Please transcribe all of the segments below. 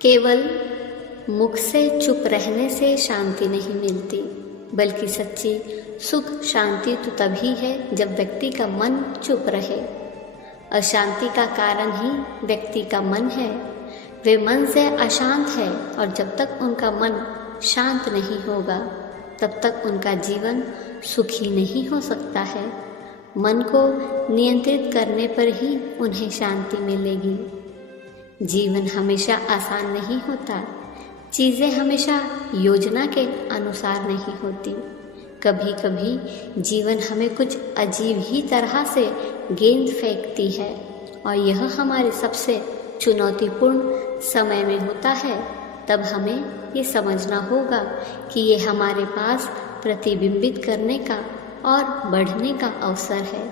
केवल मुख से चुप रहने से शांति नहीं मिलती, बल्कि सच्ची सुख शांति तो तभी है जब व्यक्ति का मन चुप रहे। अशांति का कारण ही व्यक्ति का मन है। वे मन से अशांत है और जब तक उनका मन शांत नहीं होगा तब तक उनका जीवन सुखी नहीं हो सकता है। मन को नियंत्रित करने पर ही उन्हें शांति मिलेगी। जीवन हमेशा आसान नहीं होता। चीज़ें हमेशा योजना के अनुसार नहीं होती। कभी कभी जीवन हमें कुछ अजीब ही तरह से गेंद फेंकती है और यह हमारे सबसे चुनौतीपूर्ण समय में होता है। तब हमें ये समझना होगा कि ये हमारे पास प्रतिबिंबित करने का और बढ़ने का अवसर है।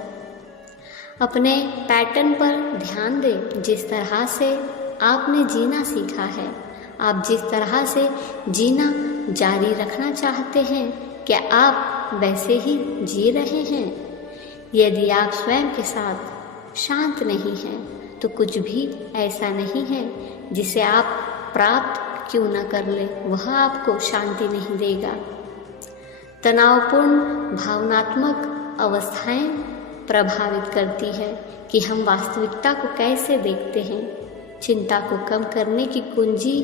अपने पैटर्न पर ध्यान दें। जिस तरह से आपने जीना सीखा है, आप जिस तरह से जीना जारी रखना चाहते हैं, क्या आप वैसे ही जी रहे हैं? यदि आप स्वयं के साथ शांत नहीं हैं तो कुछ भी ऐसा नहीं है जिसे आप प्राप्त क्यों न कर ले, वह आपको शांति नहीं देगा। तनावपूर्ण भावनात्मक अवस्थाएं प्रभावित करती है कि हम वास्तविकता को कैसे देखते हैं। चिंता को कम करने की कुंजी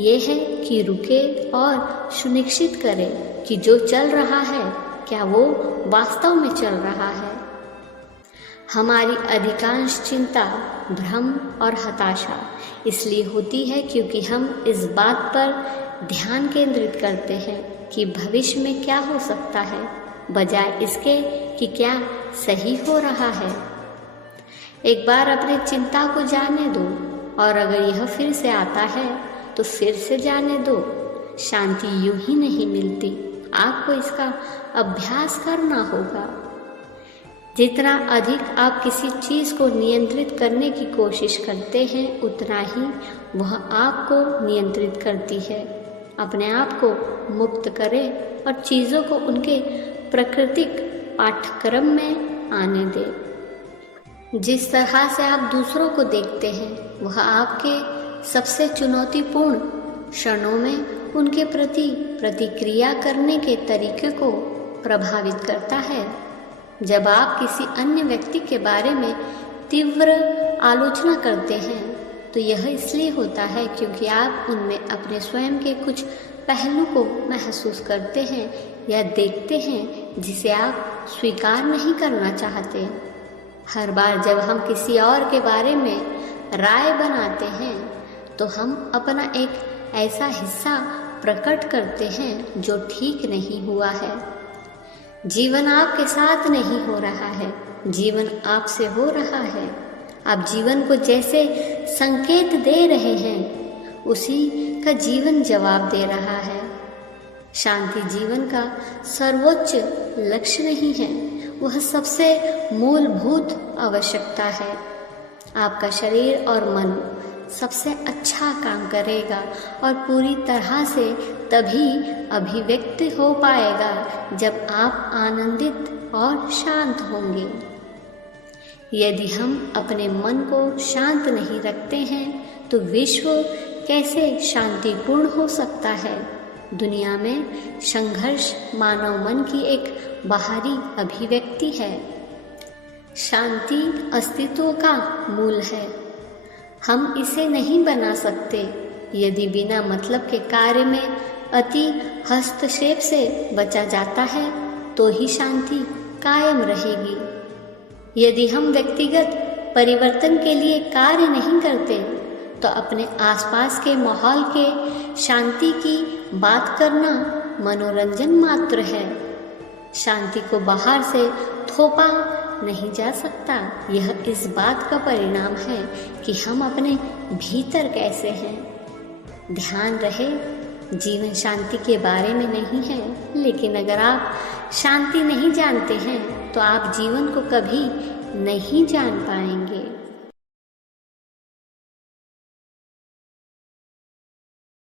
ये है कि रुके और सुनिश्चित करें कि जो चल रहा है क्या वो वास्तव में चल रहा है। हमारी अधिकांश चिंता, भ्रम और हताशा इसलिए होती है क्योंकि हम इस बात पर ध्यान केंद्रित करते हैं कि भविष्य में क्या हो सकता है, बजाय इसके कि क्या सही हो रहा है। एक बार अपनी चिंता को जाने दो और अगर यह फिर से आता है तो फिर से जाने दो। शांति यूं ही नहीं मिलती, आपको इसका अभ्यास करना होगा। जितना अधिक आप किसी चीज़ को नियंत्रित करने की कोशिश करते हैं, उतना ही वह आपको नियंत्रित करती है। अपने आप को मुक्त करें और चीज़ों को उनके प्राकृतिक पाठ्यक्रम में आने दें। जिस तरह से आप दूसरों को देखते हैं, वह आपके सबसे चुनौतीपूर्ण क्षणों में उनके प्रति प्रतिक्रिया करने के तरीके को प्रभावित करता है। जब आप किसी अन्य व्यक्ति के बारे में तीव्र आलोचना करते हैं तो यह इसलिए होता है क्योंकि आप उनमें अपने स्वयं के कुछ पहलू को महसूस करते हैं या देखते हैं जिसे आप स्वीकार नहीं करना चाहते। हर बार जब हम किसी और के बारे में राय बनाते हैं तो हम अपना एक ऐसा हिस्सा प्रकट करते हैं जो ठीक नहीं हुआ है। जीवन आपके साथ नहीं हो रहा है, जीवन आपसे हो रहा है। आप जीवन को जैसे संकेत दे रहे हैं उसी का जीवन जवाब दे रहा है। शांति जीवन का सर्वोच्च लक्ष्य नहीं है, वह सबसे मूलभूत आवश्यकता है। आपका शरीर और मन सबसे अच्छा काम करेगा और पूरी तरह से तभी अभिव्यक्त हो पाएगा जब आप आनंदित और शांत होंगे। यदि हम अपने मन को शांत नहीं रखते हैं तो विश्व कैसे शांतिपूर्ण हो सकता है। दुनिया में संघर्ष मानव मन की एक बाहरी अभिव्यक्ति है। शांति अस्तित्व का मूल है। हम इसे नहीं बना सकते। यदि बिना मतलब के कार्य में अति हस्तक्षेप से बचा जाता है तो ही शांति कायम रहेगी। यदि हम व्यक्तिगत परिवर्तन के लिए कार्य नहीं करते तो अपने आसपास के माहौल के शांति की बात करना मनोरंजन मात्र है। शांति को बाहर से थोपा नहीं जा सकता। यह इस बात का परिणाम है कि हम अपने भीतर कैसे हैं। ध्यान रहे, जीवन शांति के बारे में नहीं है, लेकिन अगर आप शांति नहीं जानते हैं तो आप जीवन को कभी नहीं जान पाएंगे।